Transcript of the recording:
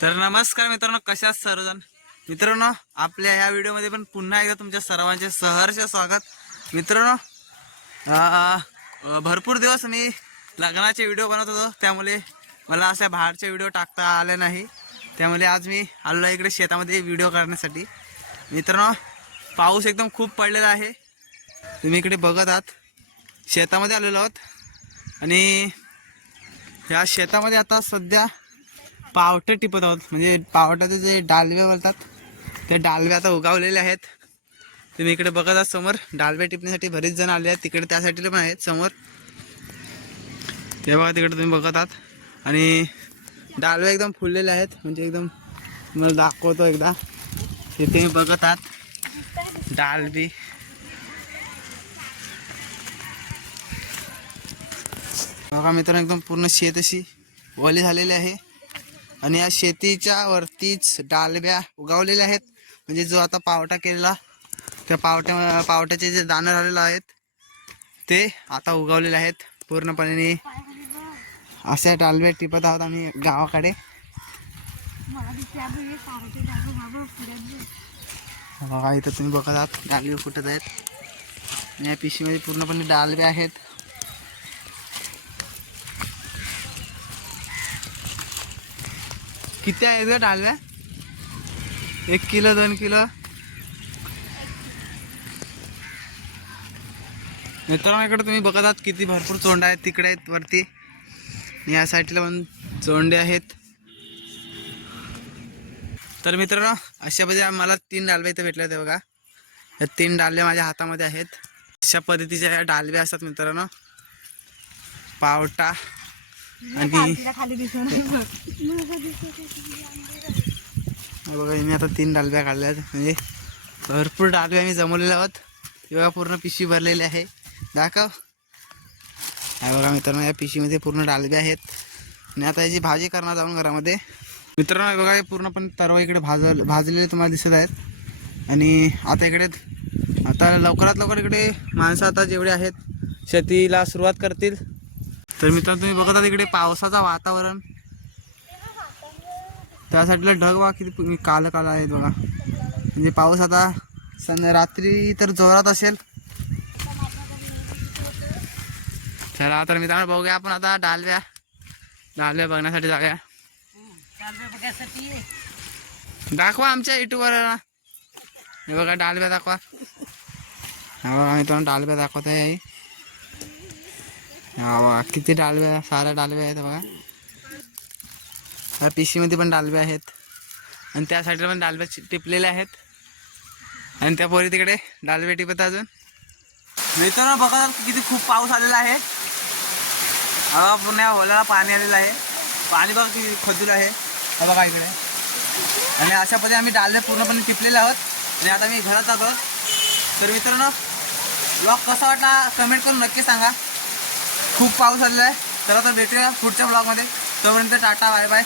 तर नमस्कार मित्रांनो कशात सर्वजण? मित्रांनो आपल्या ह्या व्हिडिओमध्ये पण पुन्हा एकदा तुमच्या सर्वांचे सहर्ष स्वागत. मित्रांनो भरपूर दिवस मी लग्नाचे व्हिडिओ बनवत होतो त्यामुळे मला अशा बाहेरचे व्हिडिओ टाकता आले नाही. त्यामुळे आज मी आलो आहे इकडे शेतामध्ये व्हिडिओ करण्यासाठी. मित्रांनो पाऊस एकदम खूप पडलेला आहे. तुम्ही इकडे बघत आहात शेतामध्ये आलेलो आहोत. आणि ह्या शेतामध्ये आता सध्या पावटे टिपत आहोत. म्हणजे पावटाचे जे डालवे बोलतात ते डालवे आता उगावलेले आहेत. तुम्ही इकडे बघत आहात समोर डालवे टिपण्यासाठी बरेच जण आले आहेत. तिकडे त्यासाठी पण आहेत समोर. ते बघा तिकडे तुम्ही बघत आहात. आणि डालवे एकदम फुललेले आहेत. म्हणजे एकदम तुम्हाला दाखवतो एकदा. ते तुम्ही बघत आहात. डालबी बघा मित्रांनो एकदम पूर्ण शेत अशी ओली झालेली आहे. आणि या शेतीच्या वरतीच डालब्या उगावलेल्या आहेत. म्हणजे जो आता पावटा केलेला त्या पावट्या पावट्याचे जे दाणं राहिलेले आहेत ते आता उगवलेले आहेत. पूर्णपणे अशा डालब्या टिपत आहोत आम्ही गावाकडे. बघा इथं तुम्ही बघत आहात डालबे फुटत आहेत. या पिशीमध्ये पूर्णपणे डालबे आहेत. किती आहेत ग डालव्या? एक किलो दोन किलो. मित्रांनो इकडे तुम्ही बघत आहात किती भरपूर चोंड आहेत तिकडे आहेत वरती. या साईडला पण चोंडे आहेत. तर मित्रांनो अशा पद्धतीने मला तीन डालव्या इथे भेटल्या होत्या बघा. या तीन डालव्या माझ्या हातामध्ये आहेत. अशा पद्धतीच्या या डालव्या असतात मित्रांनो. पावटा आणि बघा मी आता तीन डालब्या काढल्या आहेत म्हणजे भरपूर डालब्या मी जमवलेल्या आहोत. हे बघा पूर्ण पिशवी भरलेली आहे. दाखव. हा बघा मित्रांनो या पिशवीमध्ये पूर्ण डालब्या आहेत. आणि आता याची भाजी करणार जाऊन घरामध्ये. मित्रांनो बघा हे पूर्णपणे तरवा इकडे भाजल भाजलेले तुम्हाला दिसत आहेत. आणि आता इकडे आता लवकरात लवकर इकडे माणसं आता जेवढे आहेत शेतीला सुरुवात करतील. तर मित्रांनो तुम्ही बघत आहात इकडे पावसाचं वातावरण. त्या साईडला ढग वा किती काल कालं कालं आहेत बघा. म्हणजे पाऊस आता सं रात्री तर जोरात असेल. चला तर मित्रांनो बघूया आपण आता डालव्या. डालव्या बघण्यासाठी जाऊया. दाखवा आमच्या युट्यूबवर. हे बघा डालव्या दाखवा. हा बघा मित्रांनो डालव्या दाखवत आहे हा किती डालव्या साऱ्या डालव्या आहेत बघा. ह्या पिशीमध्ये पण डालबे आहेत. आणि त्या साईडला पण डालबे टिपलेल्या टिपलेले आहेत. आणि त्या पोरी तिकडे डालबे टिपत अजून. मित्रांनो बघा किती खूप पाऊस आलेला आहे. हा पुन्हा ओलाला पाणी आलेलं आहे. पाणी बघा किती खजूर आहे. हा बघा इकडे. आणि अशा पद्धतीने आम्ही डालबे पूर्णपणे टिपलेले आहोत. आणि आता मी घरात जातो. तर मित्रांनो ब्लॉग कसा वाटला कमेंट करून नक्की सांगा. खूप पाऊस आलेला आहे. तर आता भेटूया पुढच्या ब्लॉगमध्ये तोपर्यंत टाटा बाय बाय